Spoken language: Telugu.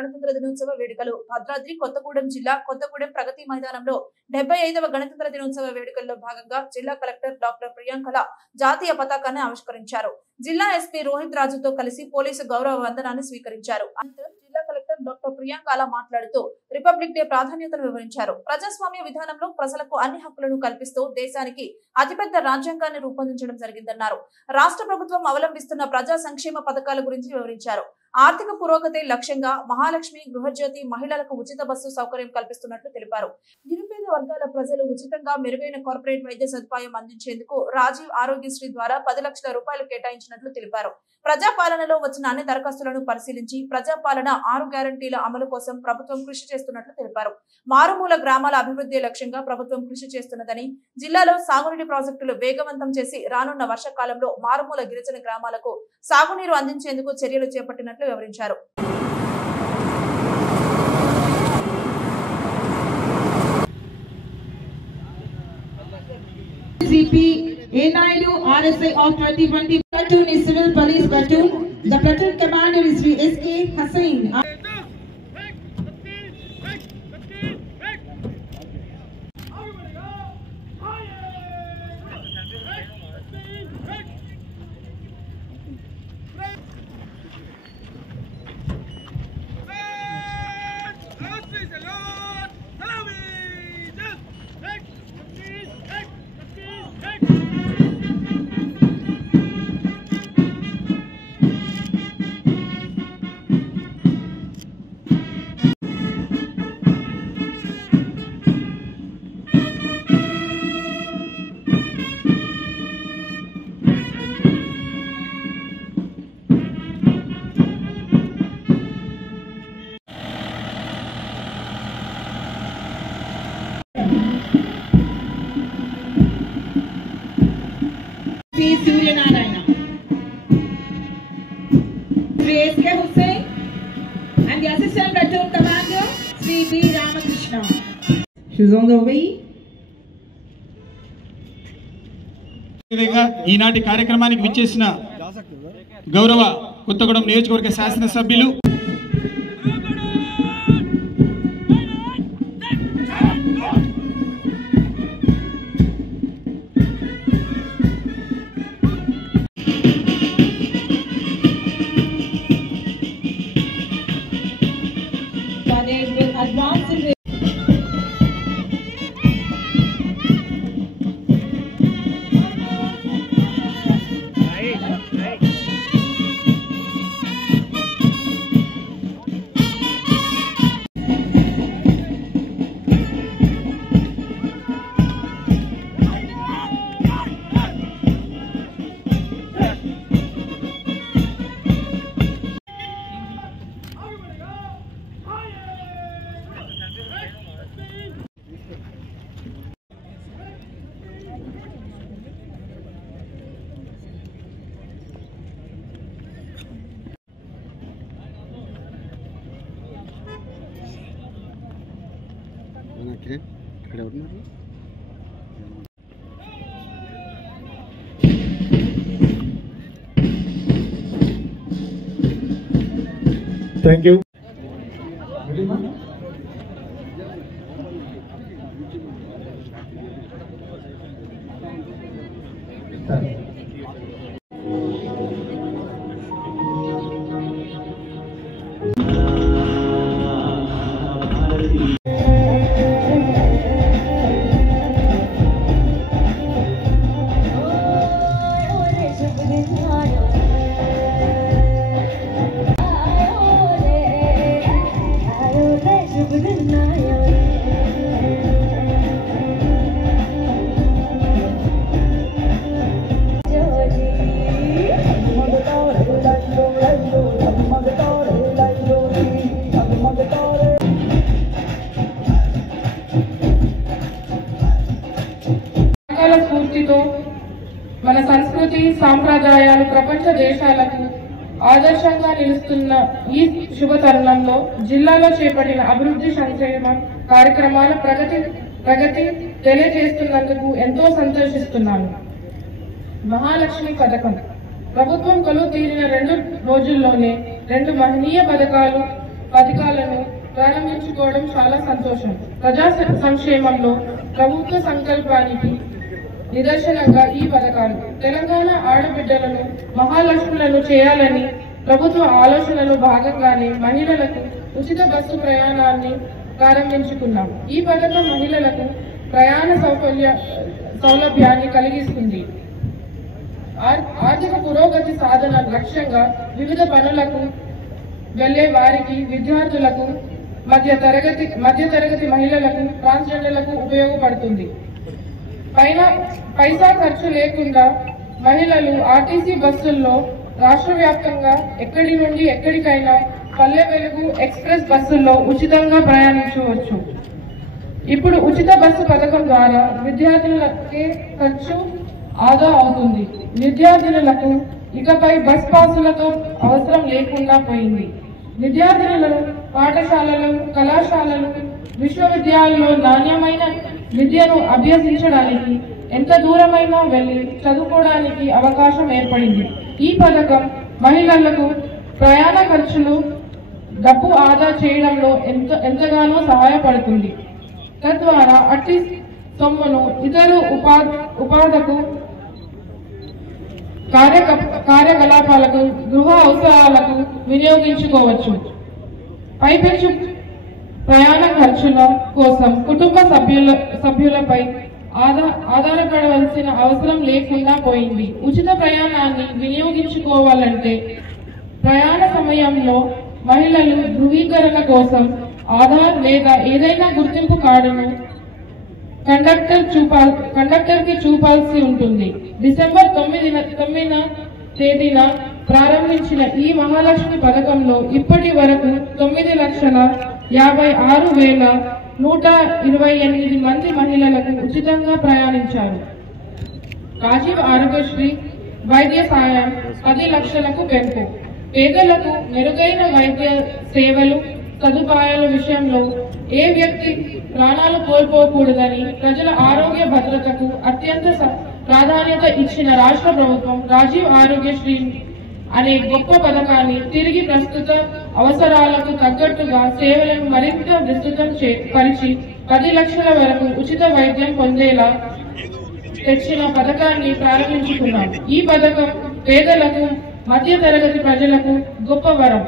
గణతంత్ర దినోత్సవ వేడుకలు భద్రాద్రి కొత్తగూడెం జిల్లా కొత్తగూడెం ప్రగతి మైదానంలో 75వ గణతంత్ర దినోత్సవ వేడుకల్లో భాగంగా జిల్లా కలెక్టర్ డాక్టర్ ప్రియాంకల జాతీయ పతాకాన్ని ఆవిష్కరించారు. జిల్లా ఎస్పీ రోహిత్ రాజుతో కలిసి పోలీసు గౌరవ వందనాన్ని స్వీకరించారు. అనంతరం జిల్లా కలెక్టర్ డాక్టర్ ప్రియాంకల మాట్లాడుతూ రిపబ్లిక్ డే ప్రాధాన్యతను వివరించారు. ప్రజాస్వామ్య విధానంలో ప్రజలకు అన్ని హక్కులను కల్పిస్తూ దేశానికి అతిపెద్ద రాజ్యాంగాన్ని రూపొందించడం జరిగిందన్నారు. రాష్ట్ర ప్రభుత్వం అవలంబిస్తున్న ప్రజా సంక్షేమ పథకాల గురించి వివరించారు. ఆర్థిక పురోగతి లక్ష్యంగా మహాలక్ష్మి, గృహజ్యోతి మహిళలకు ఉచిత బస్సు సౌకర్యం కల్పిస్తున్నట్లు తెలిపారు. నిరుపేద వర్గాల ప్రజలు ఉచితంగా మెరుగైన కార్పొరేట్ వైద్య సదుపాయం అందించేందుకు రాజీవ్ ఆరోగ్యశ్రీ ద్వారా 10 లక్షల రూపాయలు కేటాయించినట్లు తెలిపారు. ప్రజాపాలనలో వచ్చిన అన్ని దరఖాస్తులను పరిశీలించి ప్రజాపాలన 6 గ్యారంటీల అమలు కోసం ప్రభుత్వం కృషి చేస్తున్నట్లు తెలిపారు. మారుమూల గ్రామాల అభివృద్ధి లక్ష్యంగా ప్రభుత్వం కృషి చేస్తున్నదని, జిల్లాలో సాగునీటి ప్రాజెక్టులు వేగవంతం చేసి రానున్న వర్షాకాలంలో మారుమూల గిరిజన గ్రామాలకు సాగునీరు అందించేందుకు చర్యలు చేపట్టినట్లు వివరించారు. A. Naidu, RSI of 2020. Platoon is Civil Police Platoon. The platoon commander is Sri S.K. Hussain. P. Suryanarayana, Sri S.K. Hussain, and the assistant platoon commander Sri B. Ramakrishna. She's on the way. ఈనాటి కార్యక్రమానికి విచ్చేసిన గౌరవ కొత్తగూడెం నియోజకవర్గ శాసనసభ్యులు Thank you. మన సంస్కృతి సాంప్రదాయాలు ప్రపంచ దేశాలకు ఆదర్శంగా నిలుస్తున్న ఈ శుభ తరుణంలో జిల్లాలో చేపట్టిన అభివృద్ధి సంక్షేమ కార్యక్రమాల ప్రగతి తెలియజేస్తున్నందుకు ఎంతో సంతోషిస్తున్నాను. మహాలక్ష్మి పథకం ప్రభుత్వం కొలువు తీరిన 2 రోజుల్లోనే 2 మహనీయ పథకాలు పథకాలను ప్రారంభించుకోవడం చాలా సంతోషం. ప్రజా సంక్షేమంలో ప్రభుత్వ సంకల్పానికి నిదర్శనంగా ఈ పథకాలు. తెలంగాణ ఆడబిడ్డలను మహాలక్ష్ములను చేయాలని ప్రభుత్వ ఆలోచనలో భాగంగానే మహిళలకు ఉచిత బస్సు ప్రయాణాన్ని ప్రారంభించుకున్నాం. ఈ పథకం మహిళలకు ప్రయాణ సౌలభ్యాన్ని కలిగిస్తుంది. ఆర్థిక పురోగతి సాధన లక్ష్యంగా వివిధ పనులకు వెళ్లే వారికి, విద్యార్థులకు, మధ్యతరగతి మహిళలకు, ట్రాన్స్జెండర్లకు ఉపయోగపడుతుంది. పైసా ఖర్చు లేకుండా మహిళలు ఆర్టీసీ బస్సుల్లో రాష్ట్ర వ్యాప్తంగా ఎక్కడి నుండి ఎక్కడికైనా పల్లె వెలుగు ఎక్స్ప్రెస్ బస్సుల్లో ఉచితంగా ప్రయాణించవచ్చు. ఇప్పుడు ఉచిత బస్సు పథకం ద్వారా విద్యార్థులకే ఖర్చు ఆదా అవుతుంది. విద్యార్థినులకు ఇకపై బస్ పాసులతో అవసరం లేకుండా పోయింది. విద్యార్థినులను పాఠశాలలు, కళాశాలలు, విశ్వవిద్యాలయాల్లో నాణ్యమైన విద్యను అభ్యసించడానికి ఎంత దూరమైనా వెళ్లి చదువుకోవడానికి అవకాశం ఏర్పడింది. ఈ పథకం మహిళలకు ప్రయాణ ఖర్చులు, డబ్బు ఆదా చేయడంలో ఎంతగానో సహాయపడుతుంది. తద్వారా అట్టి సొమ్మును ఇతర ఉపాధకు, కార్యకలాపాలకు, గృహ అవసరాలకు వినియోగించుకోవచ్చు. పైపెచ్చు ప్రయాణ ఖర్చుల కోసం కుటుంబ సభ్యులపై ఆధారపడవలసిన అవసరం లేకుండా పోయింది. ఉచిత ప్రయాణాన్ని వినియోగించుకోవాలంటే ప్రయాణ సమయంలో మహిళలు ధృవీకరణ కోసం ఆధార్ లేదా ఏదైనా గుర్తింపు కార్డును కండక్టర్ కి చూపాల్సి ఉంటుంది. డిసెంబర్ 9న తేదీన ప్రారంభించిన ఈ మహాలక్ష్మి పథకంలో ఇప్పటి వరకు 9,56,128 మంది మహిళలకు ఉచితంగా ప్రయాణించారు. రాజీవ్ ఆరోగ్యశ్రీ వైద్య సాయం 10 లక్షలకు పెంపు. పేదలకు మెరుగైన వైద్య సేవలు, సదుపాయాల విషయంలో ఏ వ్యక్తి ప్రాణాలు కోల్పోకూడదని ప్రజల ఆరోగ్య భద్రతకు అత్యంత ప్రాధాన్యత ఇచ్చిన రాష్ట్ర ప్రభుత్వం రాజీవ్ ఆరోగ్యశ్రీ అనే గొప్ప పథకాన్ని తిరిగి ప్రస్తుత అవసరాలకు తగ్గట్టుగా సేవలను మరింత విస్తృతం పరిచి 10 లక్షల వరకు ఉచిత వైద్యం పొందేలా తెచ్చిన పథకాన్ని ప్రారంభించుకున్నాం. ఈ పథకం పేదలకు, మధ్య తరగతి ప్రజలకు గొప్ప వరం.